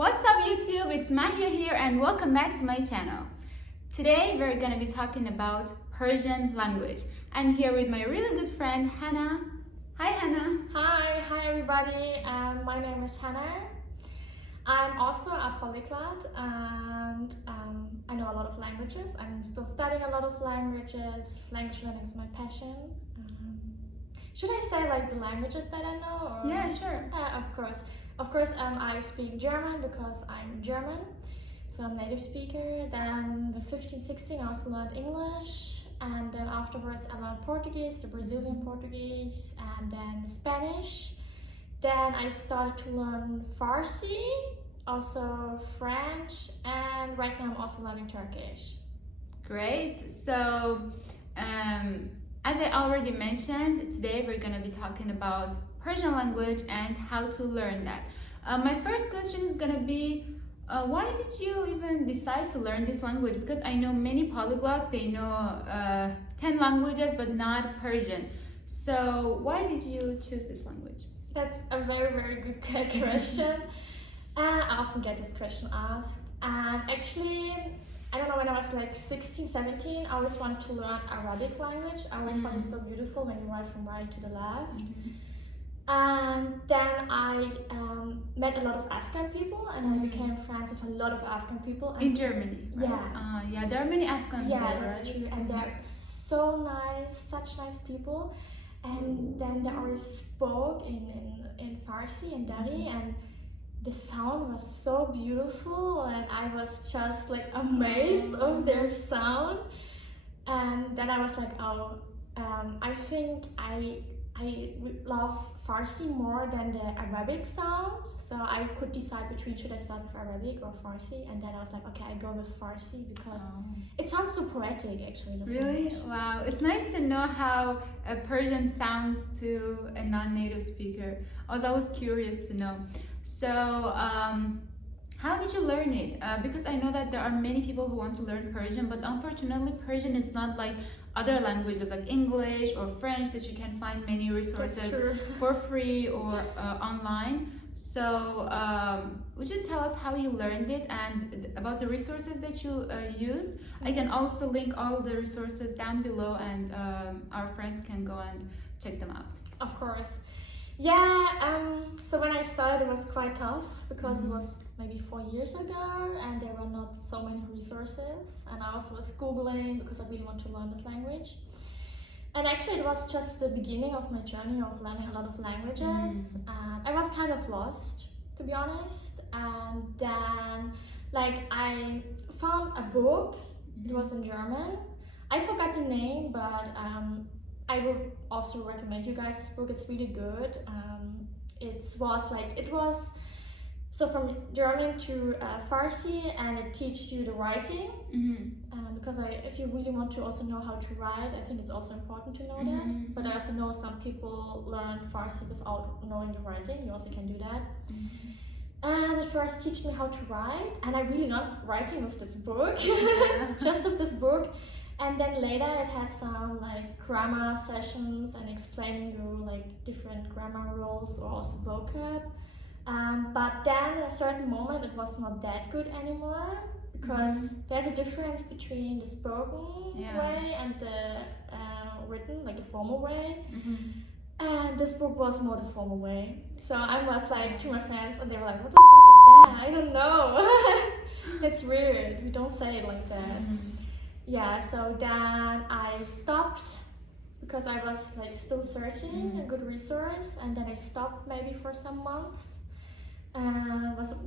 What's up YouTube, it's Mahia here and welcome back to my channel. Today we're gonna be talking about Persian language. I'm here with my really good friend Hannah. Hi Hannah. Hi everybody. My name is Hannah. I'm also a polyglot and I know a lot of languages. I'm still studying a lot of languages. Language learning is my passion. Should I say like the languages that I know? Or? Yeah, sure. Of course, I speak German because I'm German, so I'm a native speaker. Then with 15, 16 I also learned English, and then afterwards I learned Portuguese, the Brazilian Portuguese, and then Spanish. Then I started to learn Farsi, also French, and right now I'm also learning Turkish. Great. So, as I already mentioned, today we're going to be talking about Persian language and how to learn that. My first question is going to be, why did you even decide to learn this language? Because I know many polyglots, they know 10 languages but not Persian. So why did you choose this language? That's a very good question. I often get this question asked, and actually I don't know, when I was like 16, 17, I always wanted to learn Arabic language. I always found it so beautiful when you write from right to the left. And then I met a lot of Afghan people, and I became friends with a lot of Afghan people. In Germany, right? Yeah, there are many Afghans there, that's right? true, and they're so nice, such nice people. And then they always spoke in Farsi and Dari, and the sound was so beautiful, and I was just like amazed of their sound. And then I was like, I think I love Farsi more than the Arabic sound, so I could decide between should I start with Arabic or Farsi, and then I was like, okay, I go with Farsi because it sounds so poetic actually. Really? Language. Wow, it's nice to know how a Persian sounds to a non-native speaker. I was always curious to know. So, how did you learn it? Because I know that there are many people who want to learn Persian, but unfortunately Persian is not like other languages like English or French that you can find many resources for free or online. So would you tell us how you learned it and about the resources that you used? I can also link all the resources down below, and our friends can go and check them out. Of course. Yeah, so when I started it was quite tough because it was maybe 4 years ago and there were not so many resources, and I also was Googling because I really want to learn this language. And actually it was just the beginning of my journey of learning a lot of languages, and I was kind of lost, to be honest. And then like I found a book, it was in German. I forgot the name, but I will also recommend you guys this book. It's really good. It was so from German to Farsi, and it teaches you the writing. Because if you really want to also know how to write, I think it's also important to know that. But I also know some people learn Farsi without knowing the writing. You also can do that. And it first teach me how to write, and I really not writing with this book, just with this book. And then later it had some like grammar sessions and explaining you like different grammar rules or also vocab. But then at a certain moment it was not that good anymore, because there's a difference between the spoken way and the written, like the formal way. And this book was more the formal way. So I was like to my friends, and they were like, what the fuck is that? I don't know. It's weird. We don't say it like that. Yeah, so then I stopped because I was like still searching a good resource, and then I stopped maybe for some months,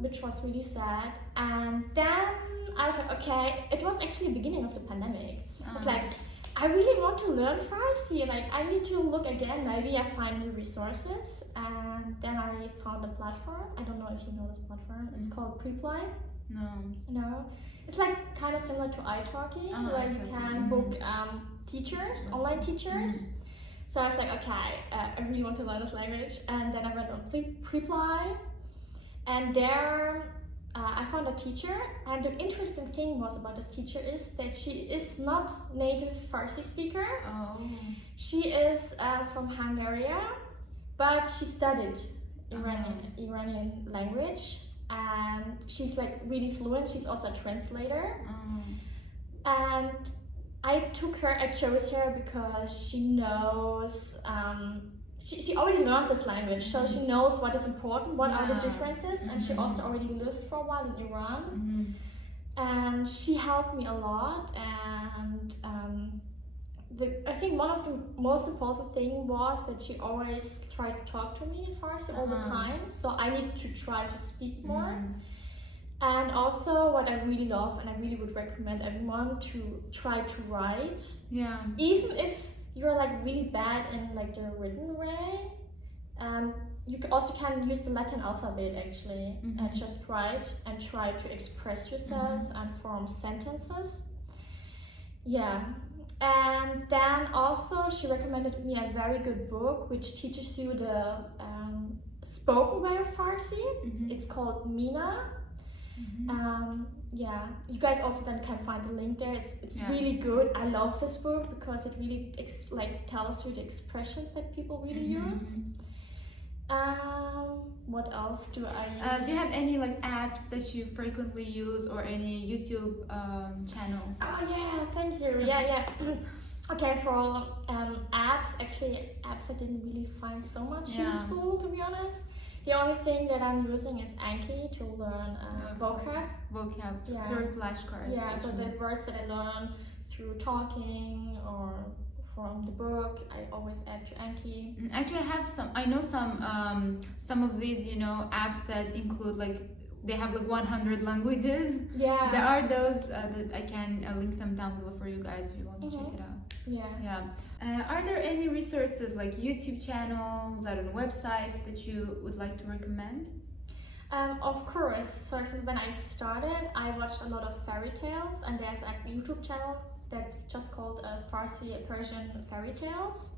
which was really sad. And then I was like, okay, it was actually the beginning of the pandemic. It's like, I really want to learn Farsi, like I need to look again, maybe I find new resources. And then I found a platform. I don't know if you know this platform. It's called Preply. No. It's like kind of similar to iTalki, where you can book teachers, online teachers. So I was like, okay, I really want to learn this language. And then I went on Preply, and there I found a teacher. And the interesting thing was about this teacher is that she is not native Farsi speaker. She is from Hungary, but she studied Iranian language. And she's like really fluent. She's also a translator. Mm. And I chose her because she knows, she already learned this language, so she knows what is important, what are the differences, and she also already lived for a while in Iran. And she helped me a lot, and I think one of the most important thing was that she always tried to talk to me in Farsi all the time, so I need to try to speak more. And also what I really love, and I really would recommend everyone to try to write. Yeah. Even if you're like really bad in like the written way, you also can use the Latin alphabet actually, and just write and try to express yourself and form sentences. Yeah. And then also she recommended me a very good book which teaches you the spoken way of Farsi. It's called Mina. Yeah, you guys also then can find the link there. It's really good. I love this book because it really tells you the expressions that people really use. What else do I use? Do you have any like apps that you frequently use, or any YouTube channels? Oh yeah, thank you. Yeah. Okay, for apps, actually apps I didn't really find so much useful, to be honest. The only thing that I'm using is Anki to learn vocab. Through flashcards. Yeah, so the words that I learn through talking or from the book, I always add to Anki. Actually, I know some of these, apps that include like, they have like 100 languages. Yeah. There are those that I can link them down below for you guys if you want to check it out. Yeah. Are there any resources like YouTube channels, I don't know, websites that you would like to recommend? Of course. So when I started, I watched a lot of fairy tales, and there's a YouTube channel that's just called Farsi Persian Fairy Tales.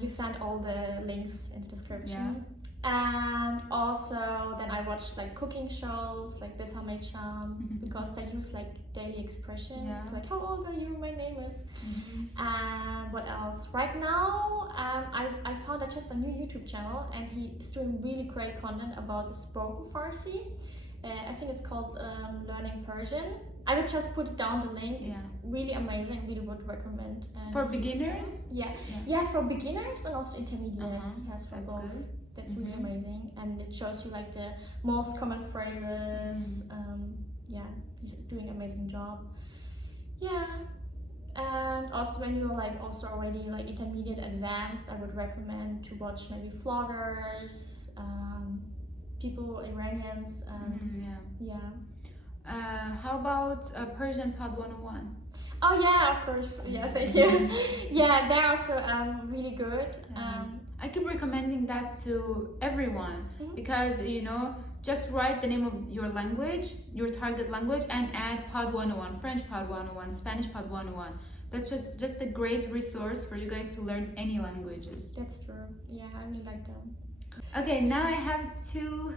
You find all the links in the description. And also then I watched like cooking shows like Bethel Mecham, because they use like daily expressions, like how old are you, my name is. And what else? Right now I found just a new YouTube channel, and he's doing really great content about the spoken Farsi. I think it's called Learning Persian. I would just put down the link. It's really amazing. Really would recommend. For beginners? Yeah, for beginners and also intermediate. Yes, for That's both. good. That's really amazing, and it shows you like the most common phrases. He's doing an amazing job. Yeah, and also when you're like also already like intermediate advanced, I would recommend to watch maybe vloggers, people, Iranians, and how about Persian Pod 101? Oh yeah, of course. Yeah, thank you. Yeah, they're also really good. I keep recommending that to everyone because just write the name of your language, your target language, and add Pod 101, French Pod 101, Spanish Pod 101. That's just a great resource for you guys to learn any languages. That's true. Yeah, I really like them. Okay, now I have two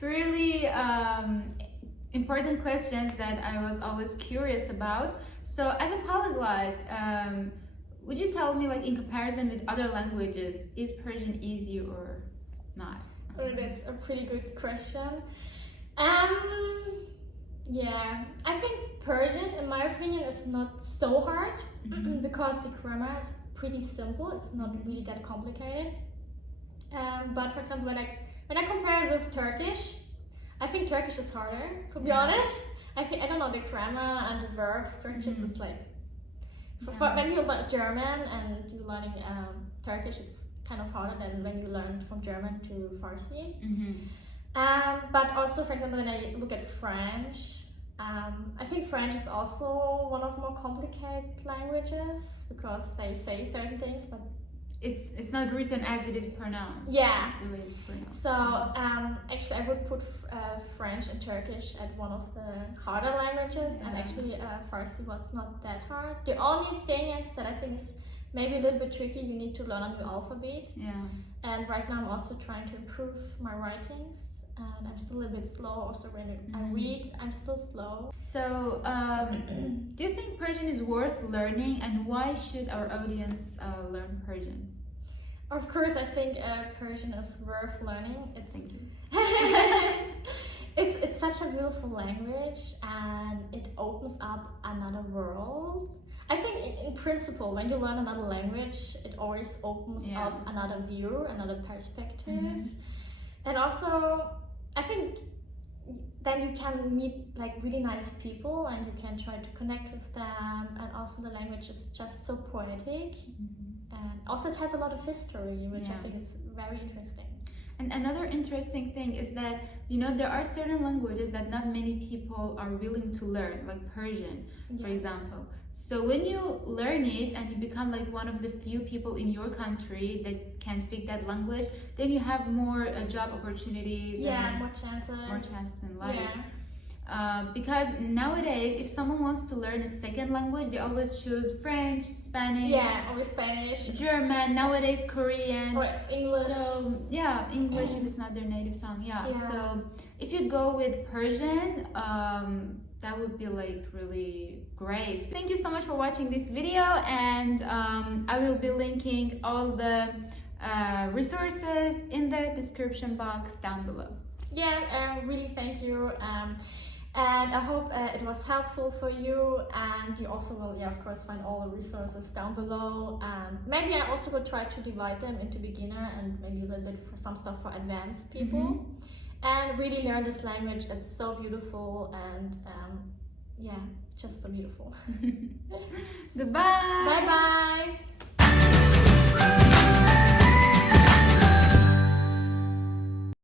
really important questions that I was always curious about. So as a polyglot, would you tell me, like in comparison with other languages, is Persian easy or not? Oh, that's a pretty good question. Yeah, I think Persian, in my opinion, is not so hard because the grammar is pretty simple. It's not really that complicated. But for example, when I compare it with Turkish, I think Turkish is harder, to be honest. I don't know the grammar and the verbs. Turkish is like, when you learn German and you're learning Turkish, it's kind of harder than when you learn from German to Farsi. But also, for example, when I look at French, I think French is also one of the more complicated languages because they say certain things, but it's not written as it is pronounced. Yeah. It's the way it's pronounced. So actually, I would put French and Turkish at one of the harder languages, and actually Farsi was not that hard. The only thing is that I think is maybe a little bit tricky. You need to learn a new alphabet. And right now I'm also trying to improve my writings, and I'm still a little bit slow. Also when I read, I'm still slow. So do you think Persian is worth learning, and why should our audience learn Persian? Of course, I think Persian is worth learning. Thank you. such a beautiful language, and it opens up another world. I think in principle, when you learn another language, it always opens up another view, another perspective. And also, I think then you can meet like really nice people and you can try to connect with them, and also the language is just so poetic. And also it has a lot of history, which I think is very interesting. And another interesting thing is that, you know, there are certain languages that not many people are willing to learn, like Persian, for example. So when you learn it and you become like one of the few people in your country that can speak that language, then you have more job opportunities and more chances in life. Because nowadays, if someone wants to learn a second language, they always choose French, Spanish, always Spanish, German, nowadays Korean, or English. So English if it's not their native tongue. So if you go with Persian, that would be like really great. Thank you so much for watching this video, and I will be linking all the resources in the description box down below. Really thank you. And I hope it was helpful for you, and you also will, of course, find all the resources down below. And maybe I also will try to divide them into beginner and maybe a little bit for some stuff for advanced people. And really learn this language. It's so beautiful, and just so beautiful. Goodbye. Bye bye.